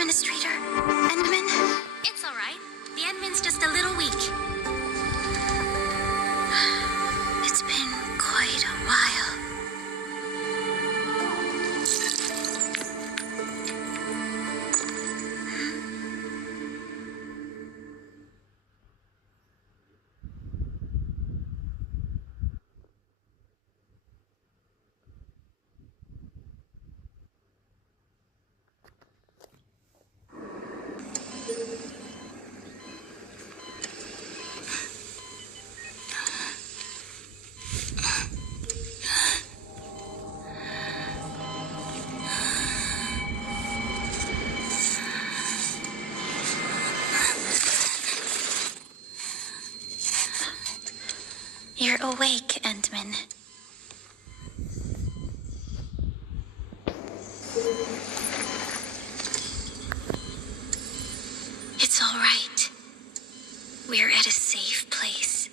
Administrator. Endmin? It's alright. The Endmin's just a little weak. It's been quite a while. You're awake, Endmin. It's all right. We're at a safe place.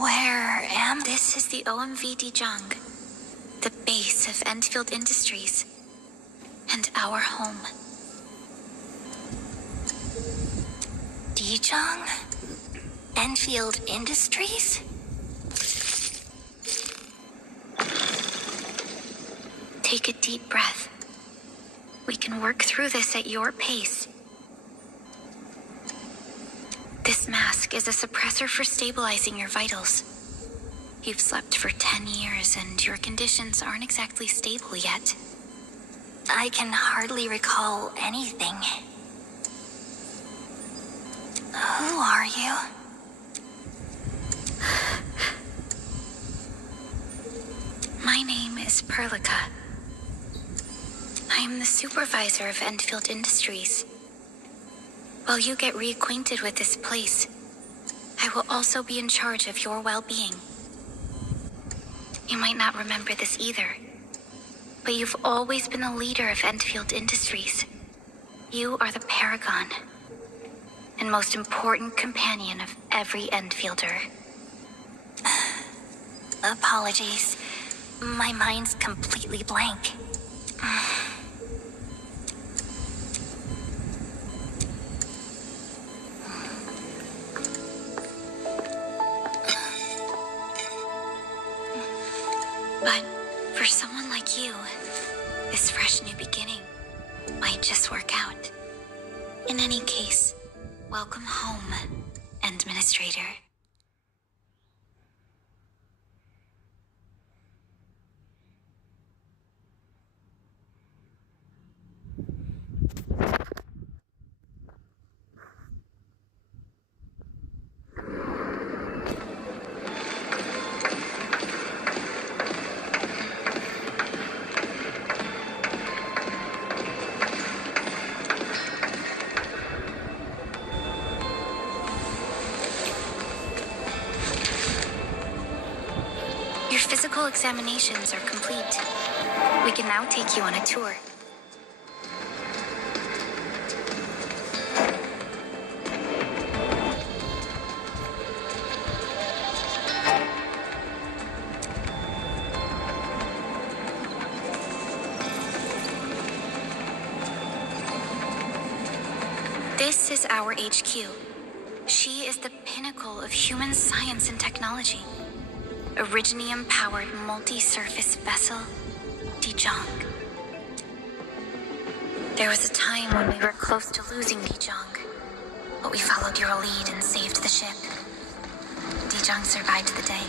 Where am I? This is the OMV Dijong, the base of Endfield Industries, and our home. Dijong? Endfield Industries? Take a deep breath. We can work through this at your pace. This mask is a suppressor for stabilizing your vitals. You've slept for 10 years and your conditions aren't exactly stable yet. I can hardly recall anything. Who are you? My name is Perlica. I am the supervisor of Endfield Industries. While you get reacquainted with this place, I will also be in charge of your well-being. You might not remember this either, but you've always been the leader of Endfield Industries. You are the paragon and most important companion of every Endfielder. Apologies. My mind's completely blank. But for someone like you, this fresh new beginning might just work out. In any case, welcome home, Administrator. Your physical examinations are complete. We can now take you on a tour. This is our HQ. She is the pinnacle of human science and technology. Originium-powered multi-surface vessel, Dijong. There was a time when we were close to losing Dijong, but we followed your lead and saved the ship. Dijong survived the day.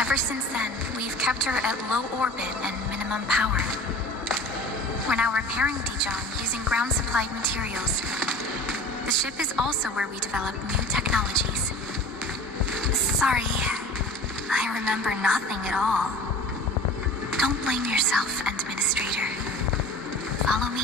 Ever since then, we've kept her at low orbit and minimum power. We're now repairing Dijong using ground-supplied materials. The ship is also where we develop new technologies. Sorry. I remember nothing at all. Don't blame yourself, Administrator. Follow me.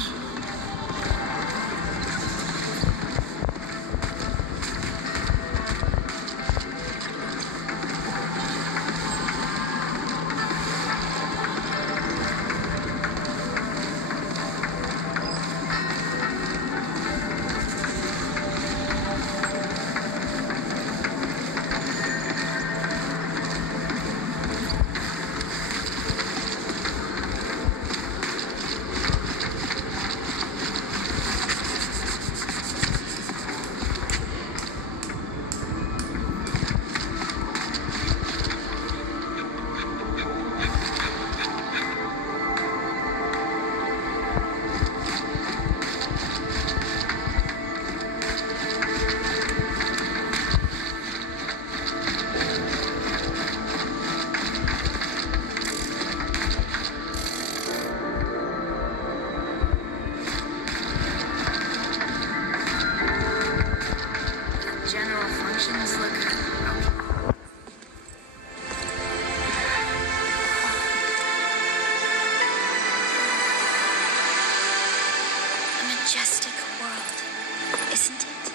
majestic world, isn't it?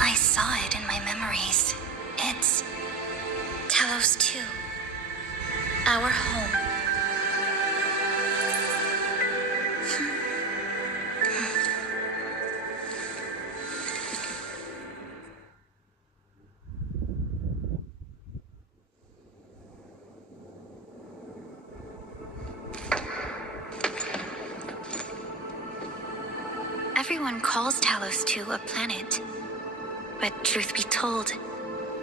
I saw it in my memories. It's Talos 2, our home. Everyone calls Talos 2 a planet. But truth be told,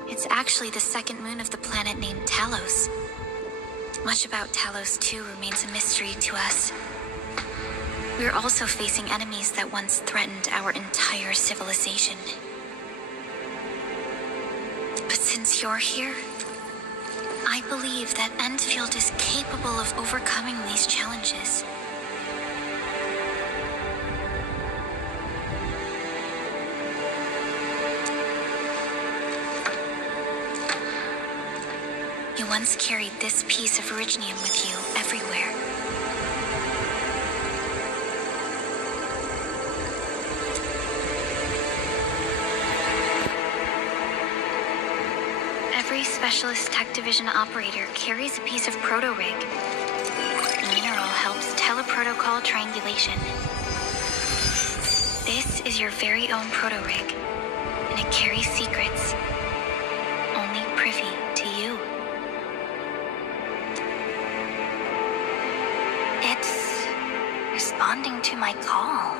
it's actually the second moon of the planet named Talos. Much about Talos 2 remains a mystery to us. We're also facing enemies that once threatened our entire civilization. But since you're here, I believe that Endfield is capable of overcoming these challenges. You once carried this piece of Originium with you everywhere. Every Specialist Tech Division operator carries a piece of proto-rig. The mineral helps teleprotocol triangulation. This is your very own proto-rig, and it carries secrets only privy to you. It's responding to my call,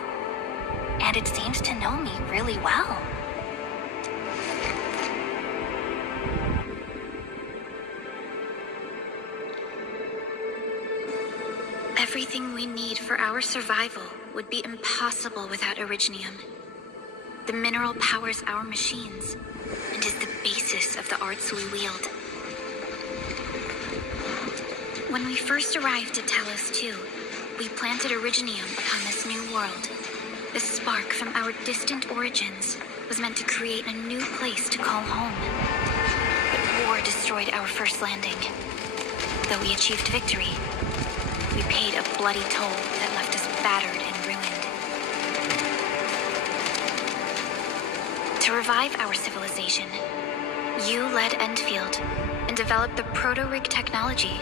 and it seems to know me really well. Everything we need for our survival would be impossible without Originium. The mineral powers our machines and is the basis of the arts we wield. When we first arrived at Talos 2, we planted Originium upon this new world. The spark from our distant origins was meant to create a new place to call home. But war destroyed our first landing. Though we achieved victory, we paid a bloody toll that left us battered and ruined. To revive our civilization, you led Endfield and developed the proto-rig technology,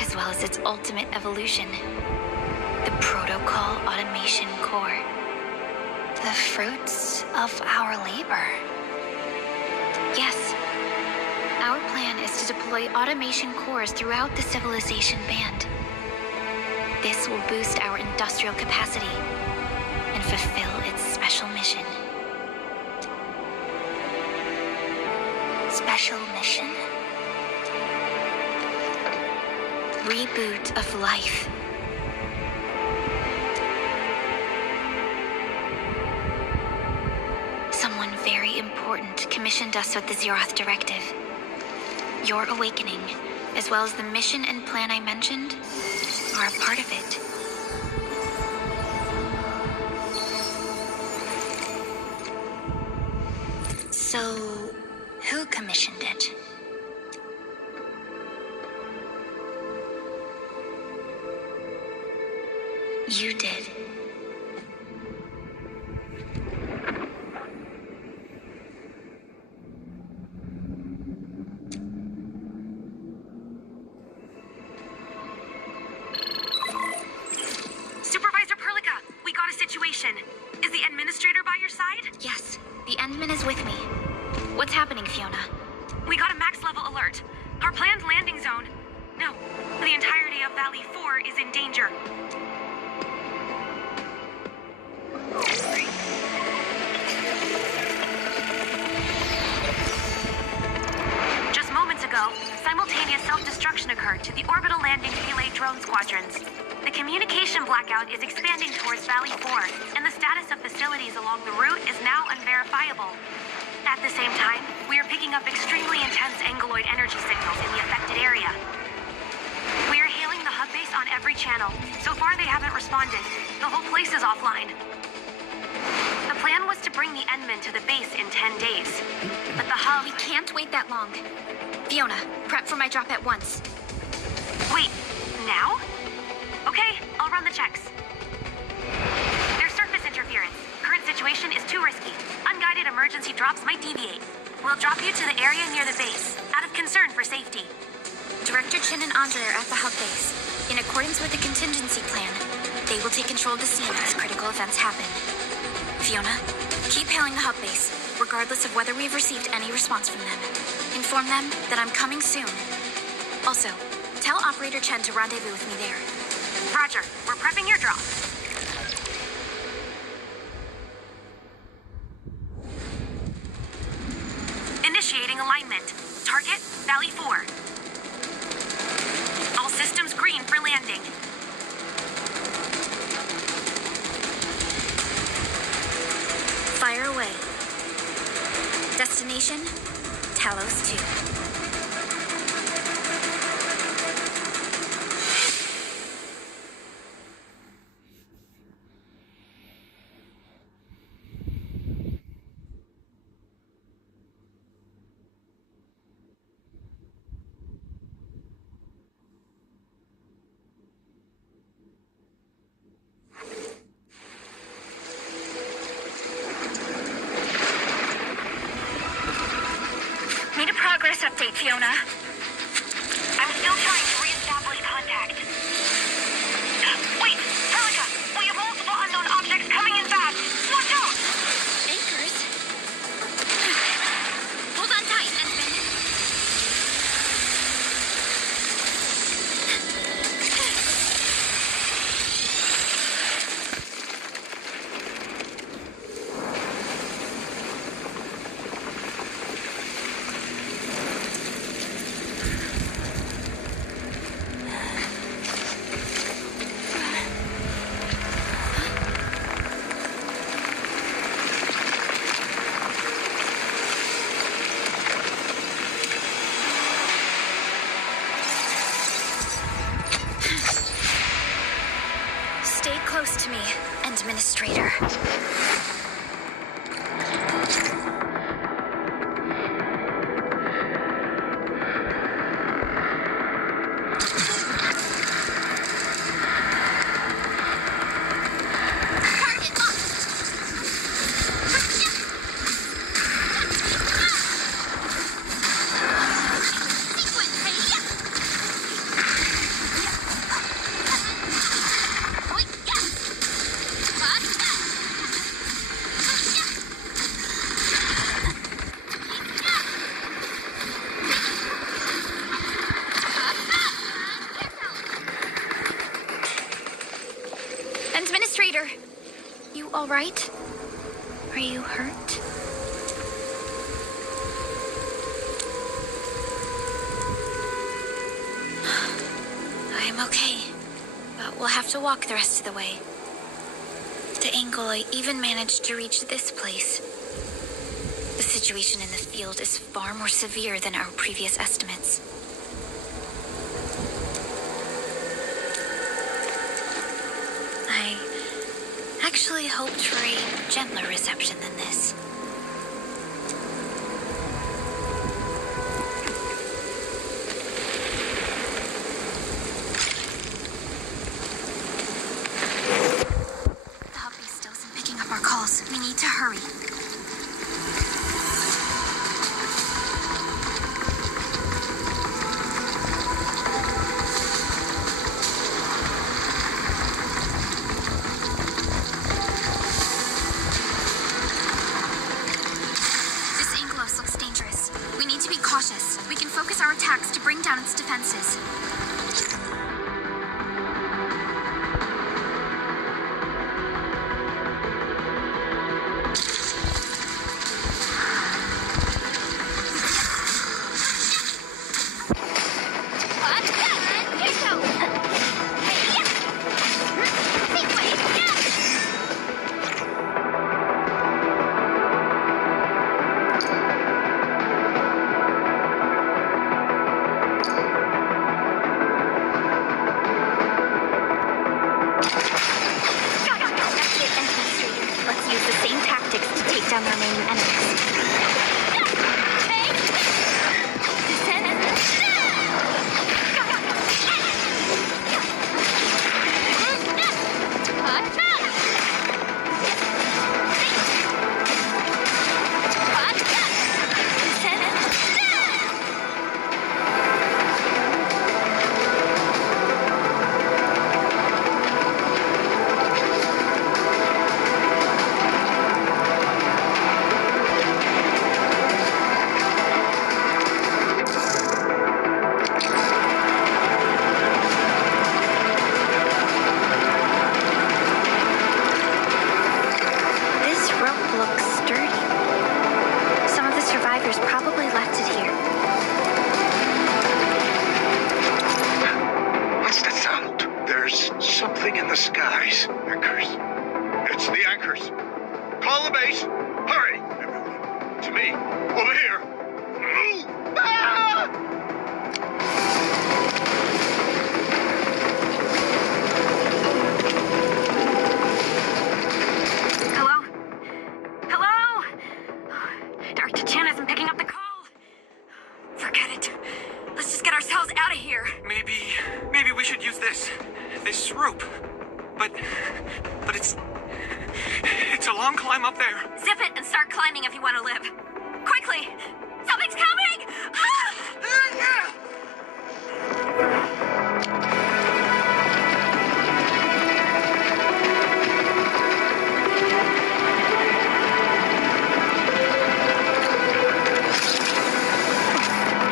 as well as its ultimate evolution, the Protocol Automation Core. The fruits of our labor. Yes. Our plan is to deploy automation cores throughout the civilization band. This will boost our industrial capacity and fulfill its special mission. Special mission? Reboot of life. Someone very important commissioned us with the Zeroth Directive. Your awakening, as well as the mission and plan I mentioned, are a part of it. So, who commissioned it? You did. Supervisor Perlica, we got a situation. Is the administrator by your side? Yes, the Endmin is with me. What's happening, Fiona? We got a max level alert. Our planned landing zone. No, the entirety of Valley 4 is in danger. Just moments ago, simultaneous self-destruction occurred to the orbital landing relay drone squadrons. The communication blackout is expanding towards Valley 4, and the status of facilities along the route is now unverifiable. At the same time, we are picking up extremely intense angeloid energy signals in the affected area. We are hailing the hub base on every channel. So far, they haven't responded. The whole place is offline. The plan was to bring the Endmin to the base in 10 days. But the hub... We can't wait that long. Fiona, prep for my drop at once. Wait, now? Okay, I'll run the checks. ops might deviate. We'll drop you to the area near the base, out of concern for safety. Director Chen and Andre are at the hub base. In accordance with the contingency plan, they will take control of the scene as critical events happen. Fiona, keep hailing the hub base, regardless of whether we've received any response from them. Inform them that I'm coming soon. Also, tell Operator Chen to rendezvous with me there. Roger, we're prepping your drop. Initiating alignment. Target, Valley 4. All systems green for landing. Fire away. Destination, Talos 2. Need a progress update, Fiona. I'm still trying to re-establish contact. Wait, Helica! We have multiple unknown objects coming in fast! Watch out! Anchors? Hold on tight, Endmin. Stay close to me, Administrator. Target locked. Sequence, hey! Oi, yeah! What? Administrator, you all right? Are you hurt? I'm okay, but we'll have to walk the rest of the way. The angle I even managed to reach this place. The situation in the field is far more severe than our previous estimates. I actually hoped for a gentler reception than this. The hub base still isn't picking up our calls. We need to hurry. This Angelos looks dangerous. We need to be cautious. We can focus our attacks to bring down its defenses. Let's use the same tactics to take down the remaining enemies. probably left it here. What's that sound? There's something in the skies. Anchors. It's the anchors. Call the base. Hurry, everyone. To me. Over here. Move! Ah! Hello? Hello? Dr. Chin isn't picking up the call. Forget it. Let's just get ourselves out of here. Maybe we should use this rope. But it's a long climb up there. Zip it and start climbing if you want to live. Quickly! Something's coming! Ah!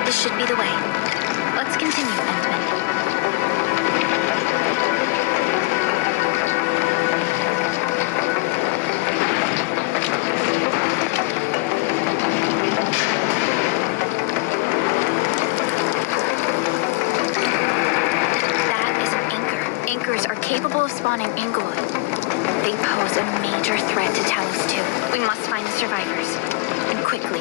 This should be the way. Let's continue, Endmin. That is an anchor. Anchors are capable of spawning Inglewood. They pose a major threat to Talos 2. We must find the survivors. And quickly.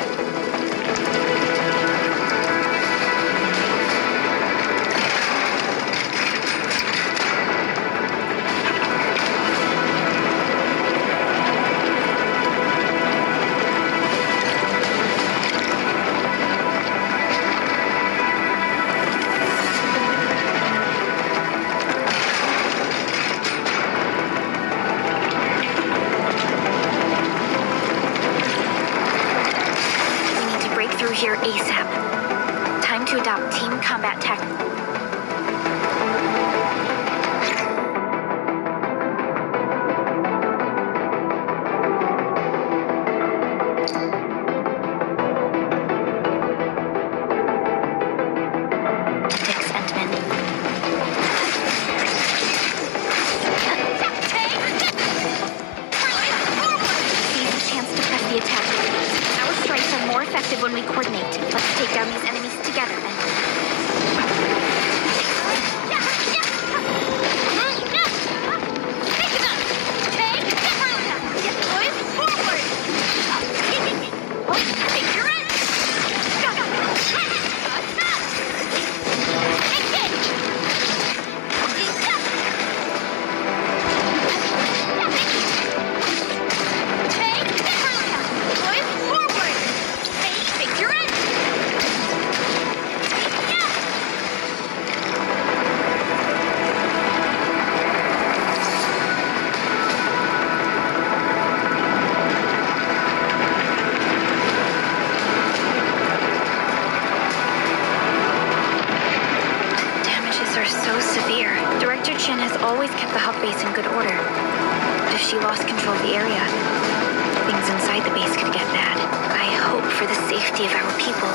Here ASAP. Time to adopt team combat tactics. Endmin. Seize the chance to press the attack. Our strikes are more effective when we coordinate. Let's take down these enemies together, Endmin. Always kept the hub base in good order. But if she lost control of the area, things inside the base could get bad. I hope for the safety of our people.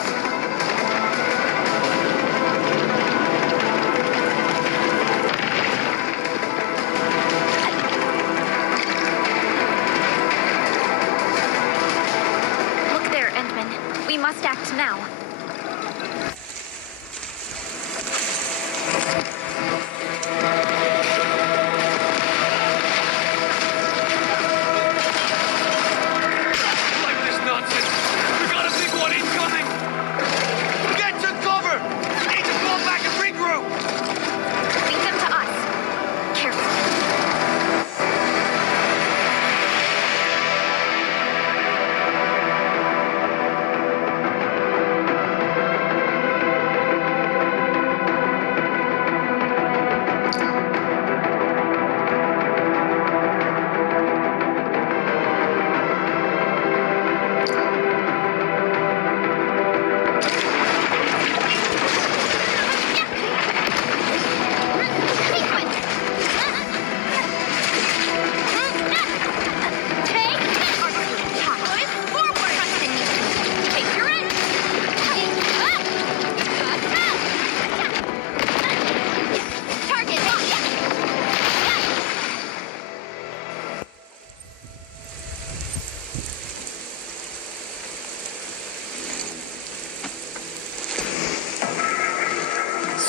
Look there, Endmin. We must act now.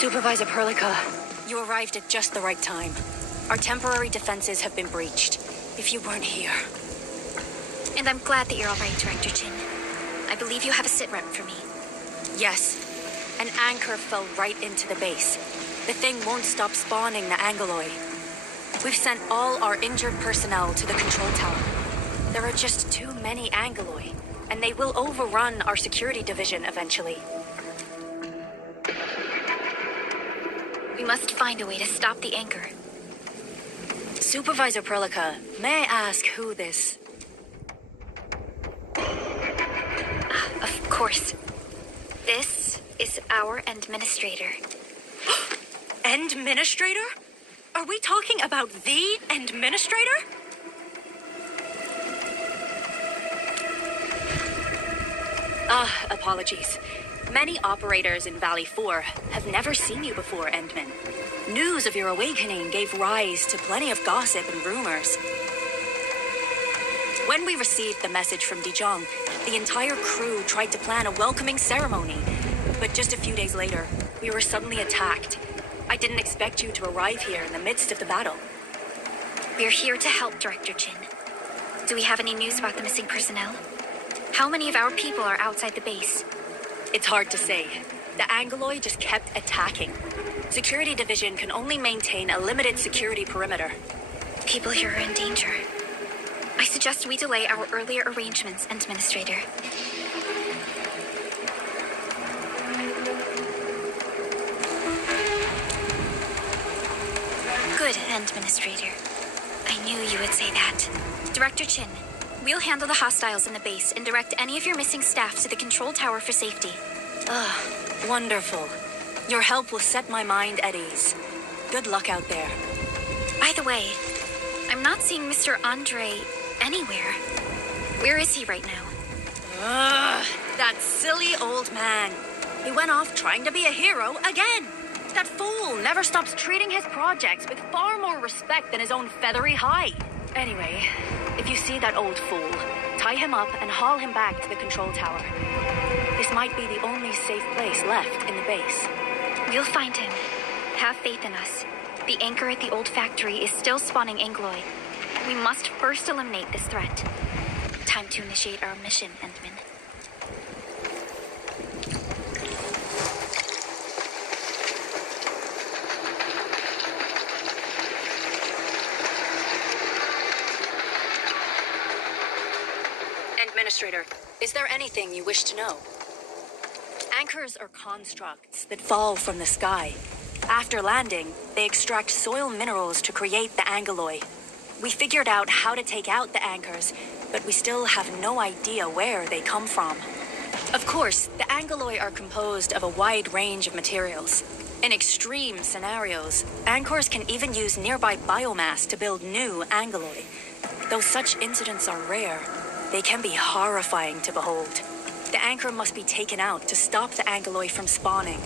Supervisor Perlica, you arrived at just the right time. Our temporary defenses have been breached. If you weren't here... And I'm glad that you're all right, Director Chin. I believe you have a sit rep for me. Yes. An anchor fell right into the base. The thing won't stop spawning the Angloid. We've sent all our injured personnel to the control tower. There are just too many Angloid, and they will overrun our security division eventually. We must find a way to stop the anchor. Supervisor Perlica, may I ask who this... Of course. This is our Administrator. Administrator? Are we talking about the Administrator? Apologies. Many operators in Valley 4 have never seen you before, Endmin. News of your awakening gave rise to plenty of gossip and rumors. When we received the message from Dijong, the entire crew tried to plan a welcoming ceremony. But just a few days later, we were suddenly attacked. I didn't expect you to arrive here in the midst of the battle. We're here to help, Director Chin. Do we have any news about the missing personnel? How many of our people are outside the base? It's hard to say. The Angloid just kept attacking. Security Division can only maintain a limited security perimeter. People here are in danger. I suggest we delay our earlier arrangements, Administrator. Good, Administrator. I knew you would say that. Director Chin, we'll handle the hostiles in the base and direct any of your missing staff to the control tower for safety. Wonderful. Your help will set my mind at ease. Good luck out there. By the way, I'm not seeing Mr. Andre anywhere. Where is he right now? That silly old man. He went off trying to be a hero again. That fool never stops treating his projects with far more respect than his own feathery hide. Anyway, if you see that old fool, tie him up and haul him back to the control tower. This might be the only safe place left in the base. We'll find him. Have faith in us. The anchor at the old factory is still spawning Angloid. We must first eliminate this threat. Time to initiate our mission, Endmin. Administrator, is there anything you wish to know? Anchors are constructs that fall from the sky. After landing, they extract soil minerals to create the Angloid. We figured out how to take out the anchors, but we still have no idea where they come from. Of course, the Angloid are composed of a wide range of materials. In extreme scenarios, anchors can even use nearby biomass to build new Angloid. Though such incidents are rare, they can be horrifying to behold. The anchor must be taken out to stop the Angloid from spawning.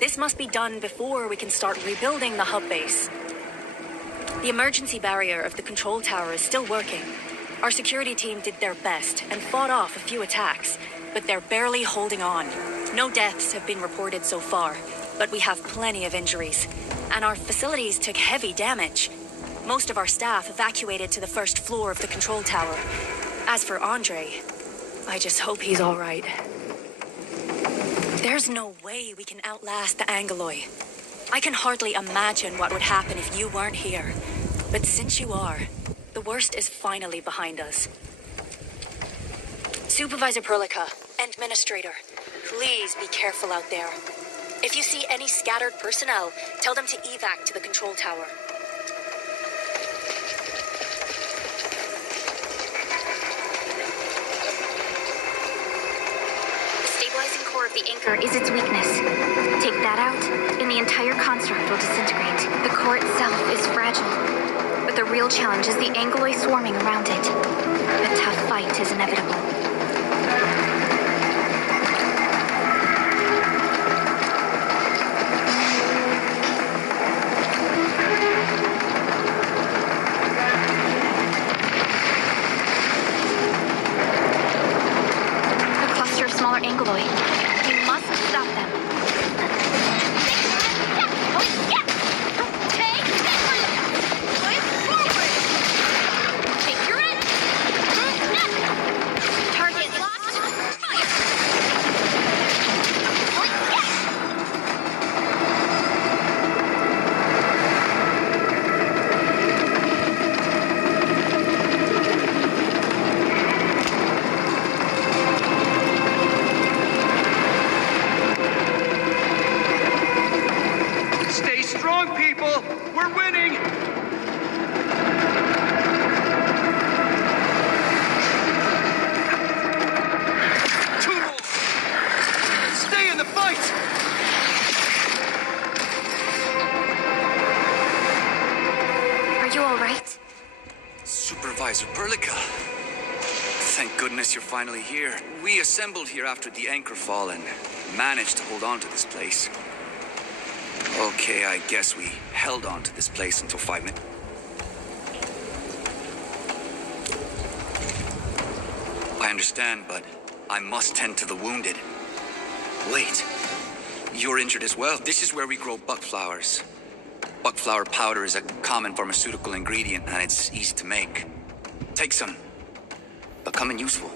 This must be done before we can start rebuilding the hub base. The emergency barrier of the control tower is still working. Our security team did their best and fought off a few attacks, but they're barely holding on. No deaths have been reported so far, but we have plenty of injuries. And our facilities took heavy damage. Most of our staff evacuated to the first floor of the control tower. As for Andre, I just hope he's all right. There's no way we can outlast the Angloid. I can hardly imagine what would happen if you weren't here. But since you are, the worst is finally behind us. Supervisor Perlica, Administrator, please be careful out there. If you see any scattered personnel, tell them to evac to the control tower. The anchor is its weakness. Take that out, and the entire construct will disintegrate. The core itself is fragile, but the real challenge is the Angloid swarming around it. A tough fight is inevitable. A cluster of smaller Angloid. We must stop them. Superlica. Thank goodness you're finally here. We assembled here after the anchor fall and managed to hold on to this place. Okay, I guess we held on to this place until 5 minutes. I understand, but I must tend to the wounded. Wait, you're injured as well. This is where we grow buckflowers. Buckflower powder is a common pharmaceutical ingredient, and it's easy to make. Take some. Becoming useful.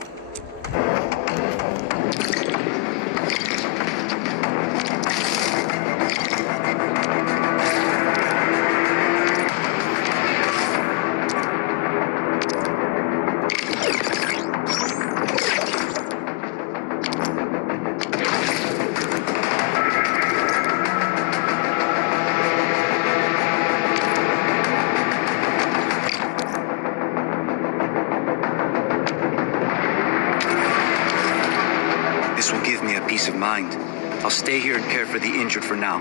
This will give me a peace of mind. I'll stay here and care for the injured for now,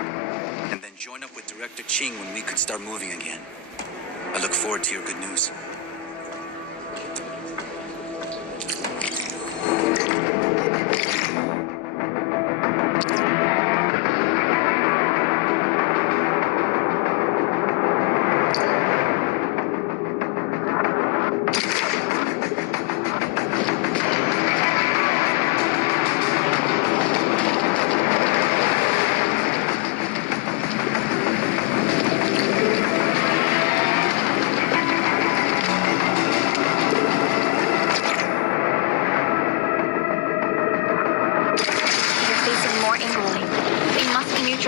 and then join up with Director Ching when we could start moving again. I look forward to your good news.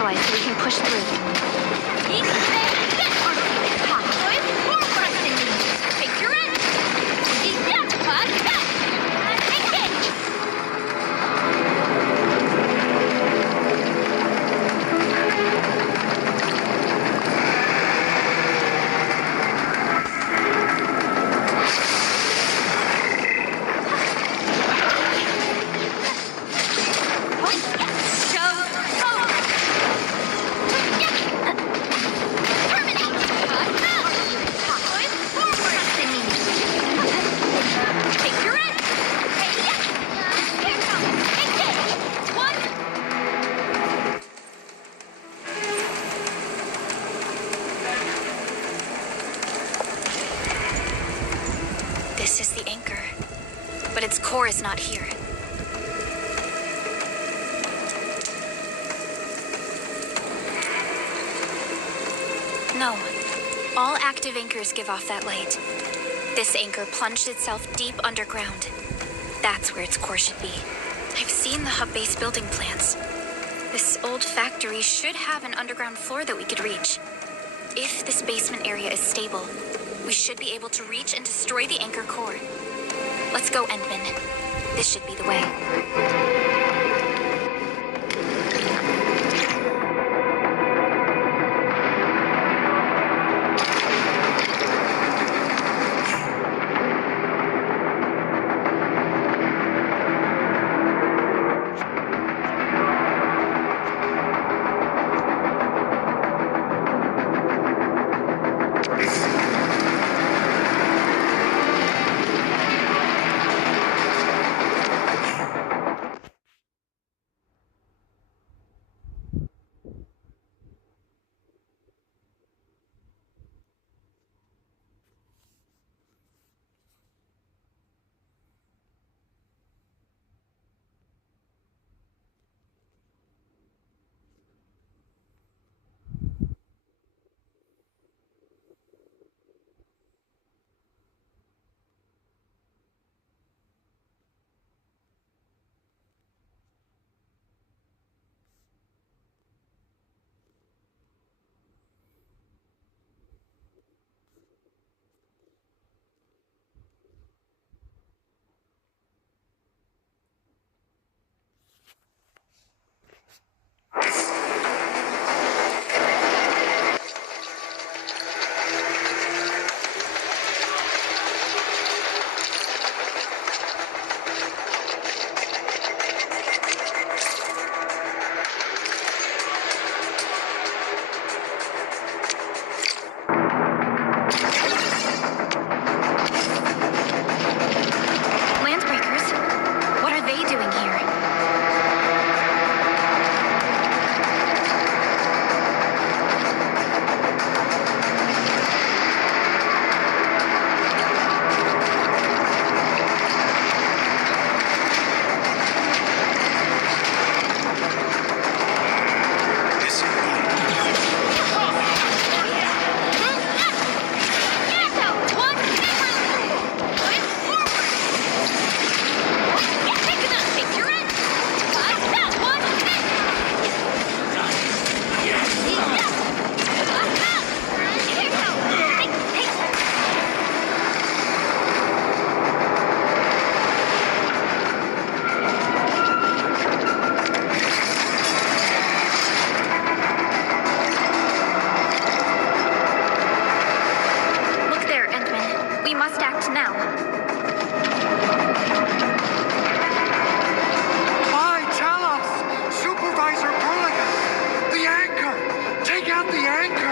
So we can push through. Take your end. This is the anchor, but its core is not here. No, all active anchors give off that light. This anchor plunged itself deep underground. That's where its core should be. I've seen the hub base building plans. This old factory should have an underground floor that we could reach. If this basement area is stable, we should be able to reach and destroy the anchor core. Let's go, Endmin. This should be the way. Hi, Talos! Supervisor Perligan! The anchor! Take out the anchor!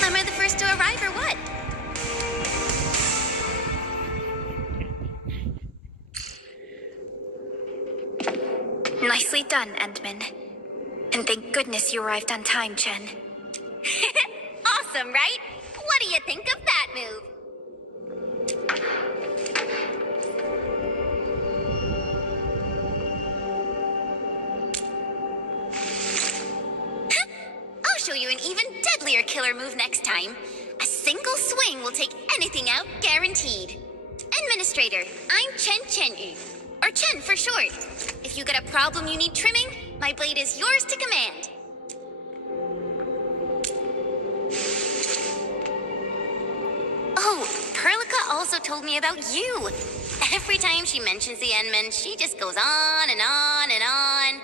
Am I the first to arrive or what? Nicely done, Endmin. And thank goodness you arrived on time, Chen. Awesome, right? What do you think of that move? I'll show you an even deadlier killer move next time. A single swing will take anything out, guaranteed. Administrator, I'm Chen, or Chen for short. If you got a problem you need trimming, my blade is yours to command. Oh, Perlica also told me about you. Every time she mentions the Endmin, she just goes on and on and on.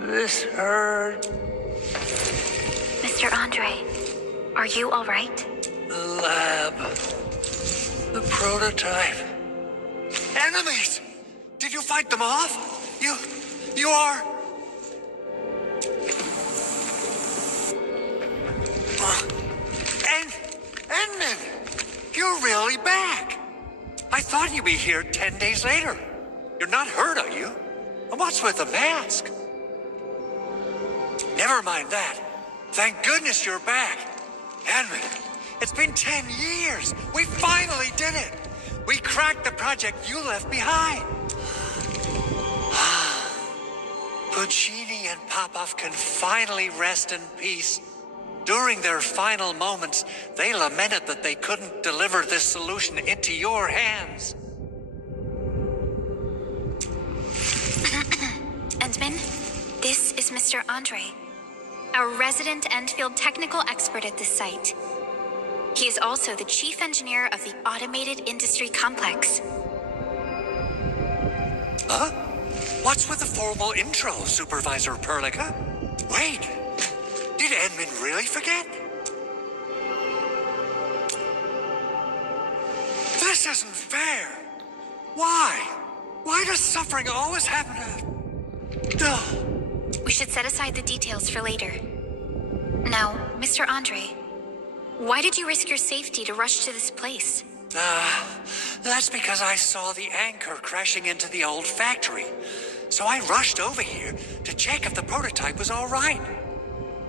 This hurt. Mr. Andre, are you all right? The lab. The prototype. Enemies! Did you fight them off? You are... Endmin! You're really back! I thought you'd be here 10 days later. You're not hurt, are you? And what's with the mask? Never mind that. Thank goodness you're back. Endmin, it's been 10 years. We finally did it. We cracked the project you left behind. Puccini and Popov can finally rest in peace. During their final moments, they lamented that they couldn't deliver this solution into your hands. Endmin, this is Mr. Andre, our resident Endfield technical expert at this site. He is also the chief engineer of the Automated Industry Complex. Huh? What's with the formal intro, Supervisor Perlica? Wait, did Endmin really forget? This isn't fair. Why? Why does suffering always happen to... We should set aside the details for later. Now, Mr. Andre, why did you risk your safety to rush to this place? That's because I saw the anchor crashing into the old factory. so I rushed over here to check if the prototype was all right.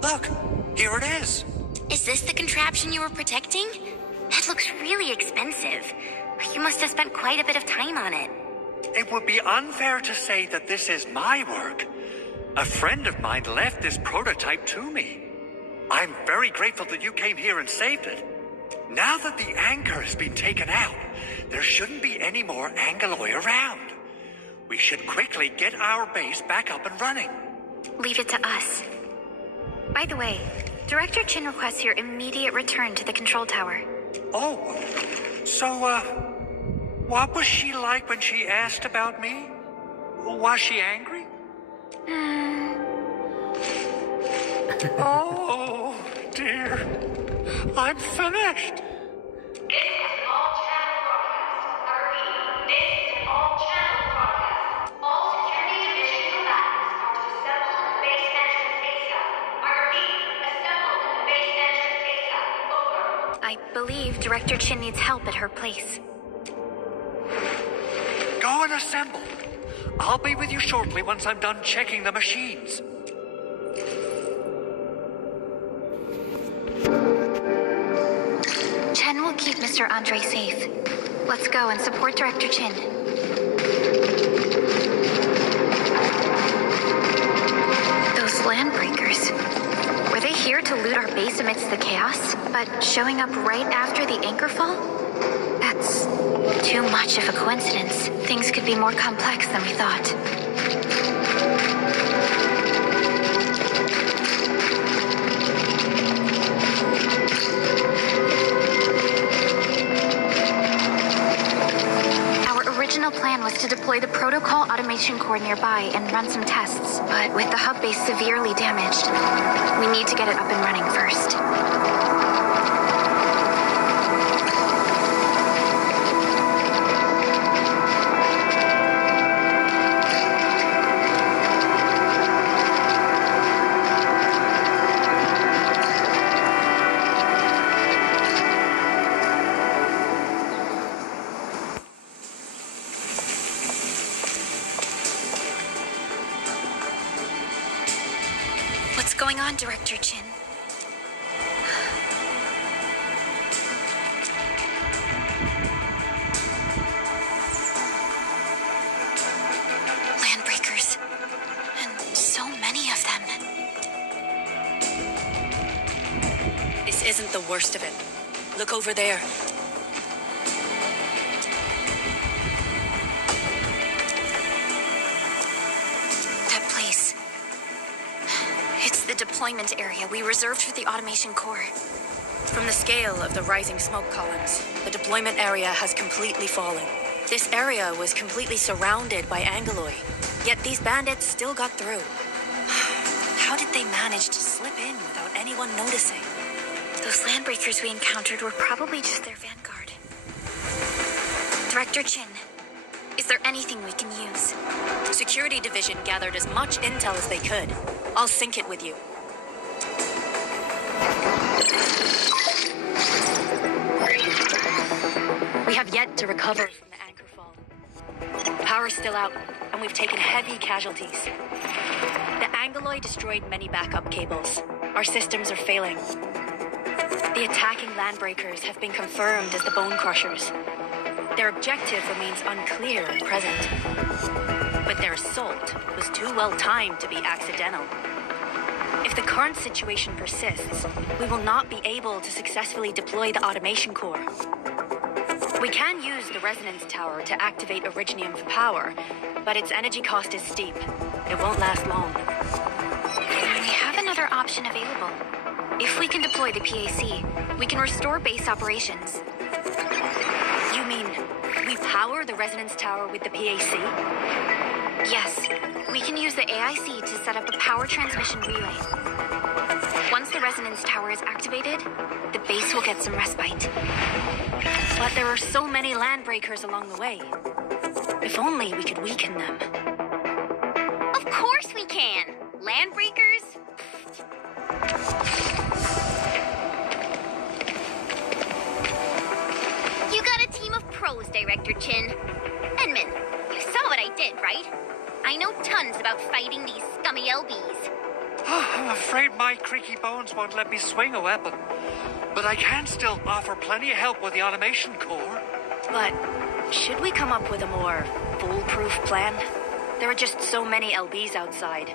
Look, here it is. Is this the contraption you were protecting? It looks really expensive. You must have spent quite a bit of time on it. It would be unfair to say that this is my work. A friend of mine left this prototype to me. I'm very grateful that you came here and saved it. Now that the anchor has been taken out, there shouldn't be any more Angaloi around. We should quickly get our base back up and running. Leave it to us. By the way, Director Chin requests your immediate return to the control tower. Oh, so, what was she like when she asked about me? Was she angry? Oh, dear. I'm finished. I believe Director Chin needs help at her place. Go and assemble. I'll be with you shortly once I'm done checking the machines. Chen will keep Mr. Andre safe. Let's go and support Director Chin. Those landbreakers. Were they here to loot our base amidst the chaos, but showing up right after the anchor fall? That's too much of a coincidence. Things could be more complex than we thought. Our original plan was to deploy the protocol automation core nearby and run some tests, but with the hub base severely damaged, we need to get it up and running first. What's going on, Director Chin? Landbreakers. And so many of them. This isn't the worst of it. Look over there. That place. It's the deployment area we reserved for the automation core. From the scale of the rising smoke columns, the deployment area has completely fallen. This area was completely surrounded by Angaloi, yet these bandits still got through. How did they manage to slip in without anyone noticing? Those landbreakers we encountered were probably just their vanguard. Director Chin, is there anything we can use? Security Division gathered as much intel as they could. I'll sync it with you. We have yet to recover from the anchor fall. Power's still out, and we've taken heavy casualties. The Angaloi destroyed many backup cables. Our systems are failing. The attacking landbreakers have been confirmed as the Bone Crushers. Their objective remains unclear at present. But their assault was too well timed to be accidental. If the current situation persists, we will not be able to successfully deploy the automation core. We can use the resonance tower to activate Originium for power, but its energy cost is steep. It won't last long. We have another option available. If we can deploy the PAC, we can restore base operations. You mean we power the resonance tower with the PAC? Yes, we can use the AIC to set up a power transmission relay. Once the resonance tower is activated, the base will get some respite. But there are so many landbreakers along the way. If only we could weaken them. Of course we can! Landbreakers? You got a team of pros, Director Chin. Endmin, you saw what I did, right? I know tons tons about fighting these scummy LBs. I'm afraid my creaky bones won't let me swing a weapon. But I can still offer plenty of help with the automation core. But should we come up with a more foolproof plan? There are just so many LBs outside.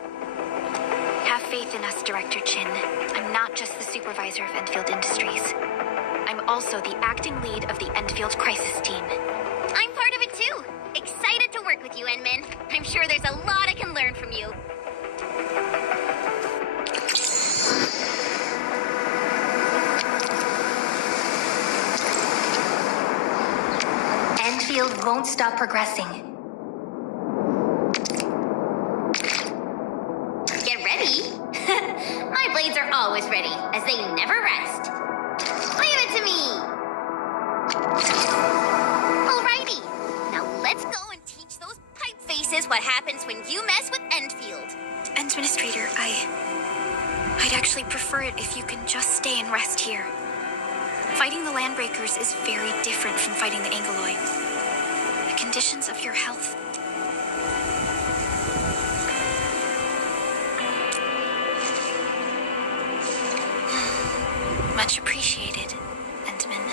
Have faith in us, Director Chin. I'm not just the supervisor of Endfield Industries. I'm also the acting lead of the Endfield Crisis Team. I'm part of it too. Excited to work with you, Endmin. I'm sure there's a lot I can learn from you. Endfield won't stop progressing. Get ready. My blades are always ready, as they never rest. Leave it to me. Alrighty. Now let's go and teach those pipe faces what happens when you mess with Endfield. Administrator, I'd actually prefer it if you can just stay and rest here. Fighting the Landbreakers is very different from fighting the Angoloi. The conditions of your health. Much appreciated, Endmin.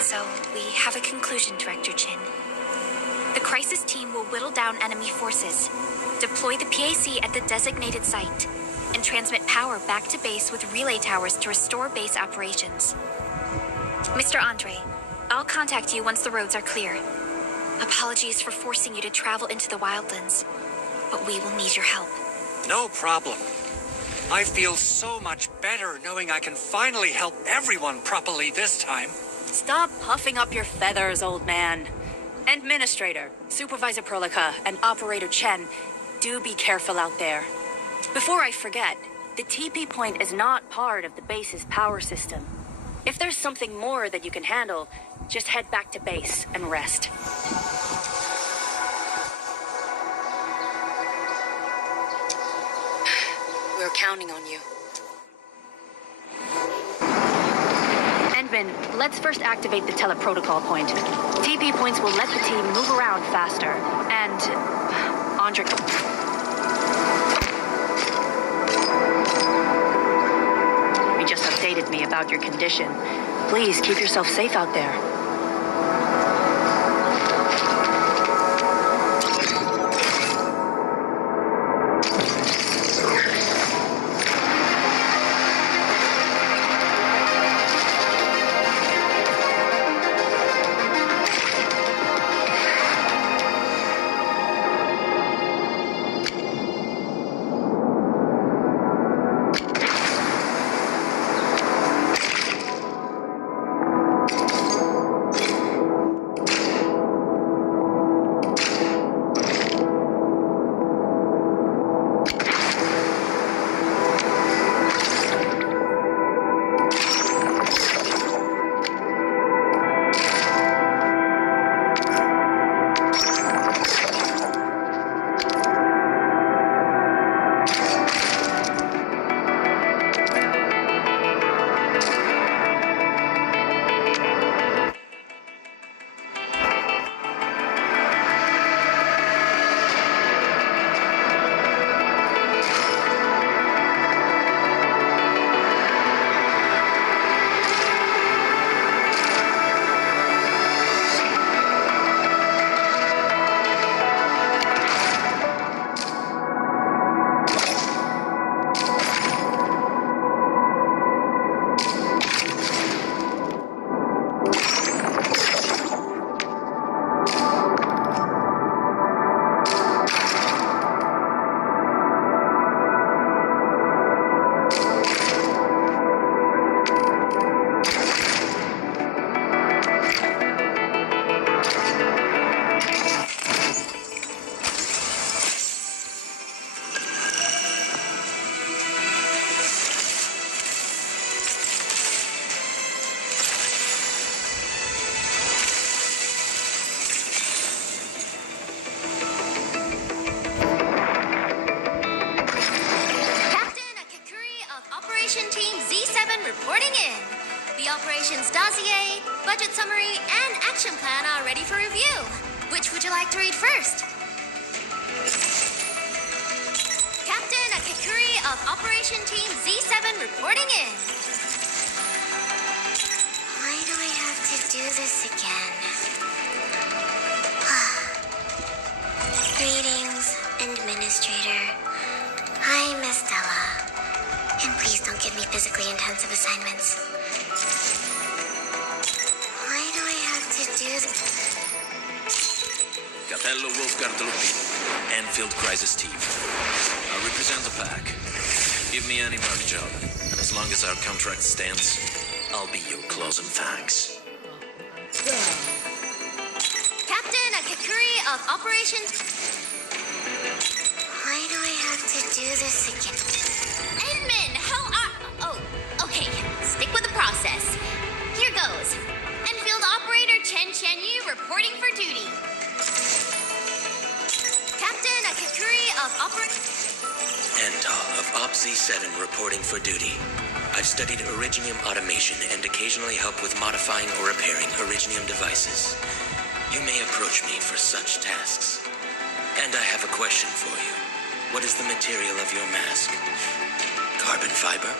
So, we have a conclusion, Director Chin. The Crisis Team will whittle down enemy forces, deploy the PAC at the designated site, and transmit power back to base with relay towers to restore base operations. Mr. Andre, I'll contact you once the roads are clear. Apologies for forcing you to travel into the wildlands, but we will need your help. No problem. I feel so much better knowing I can finally help everyone properly this time. Stop puffing up your feathers, old man. Administrator, Supervisor Perlica, and Operator Chen, do be careful out there. Before I forget, the TP point is not part of the base's power system. If there's something more that you can handle, just head back to base and rest. We're counting on you. Endmin, let's first activate the teleprotocol point. TP points will let the team move around faster. And... Andre... You just updated me about your condition. Please keep yourself safe out there. Operations dossier, budget summary, and action plan are ready for review. Which would you like to read first? of Operation Team Z7 reporting in. Why do I have to do this again? Greetings, Administrator. Hi, Miss Stella. And please don't give me physically intensive assignments. Why do I have to do this? Capello Wolfgard Lupin, Endfield Crisis Team. I represent the pack. Give me any mark job, and as long as our contract stands, I'll be your claws and fangs. Captain Akakuri of Operations. Why do I have to do this again? Endmin, how are... Oh, okay. Stick with the process. Here goes. Enfield Operator Chen Yu reporting for duty. Captain Akakuri of Endall of Op Z7 reporting for duty. I've studied Originium automation and occasionally help with modifying or repairing Originium devices. You may approach me for such tasks. And I have a question for you. What is the material of your mask? Carbon fiber?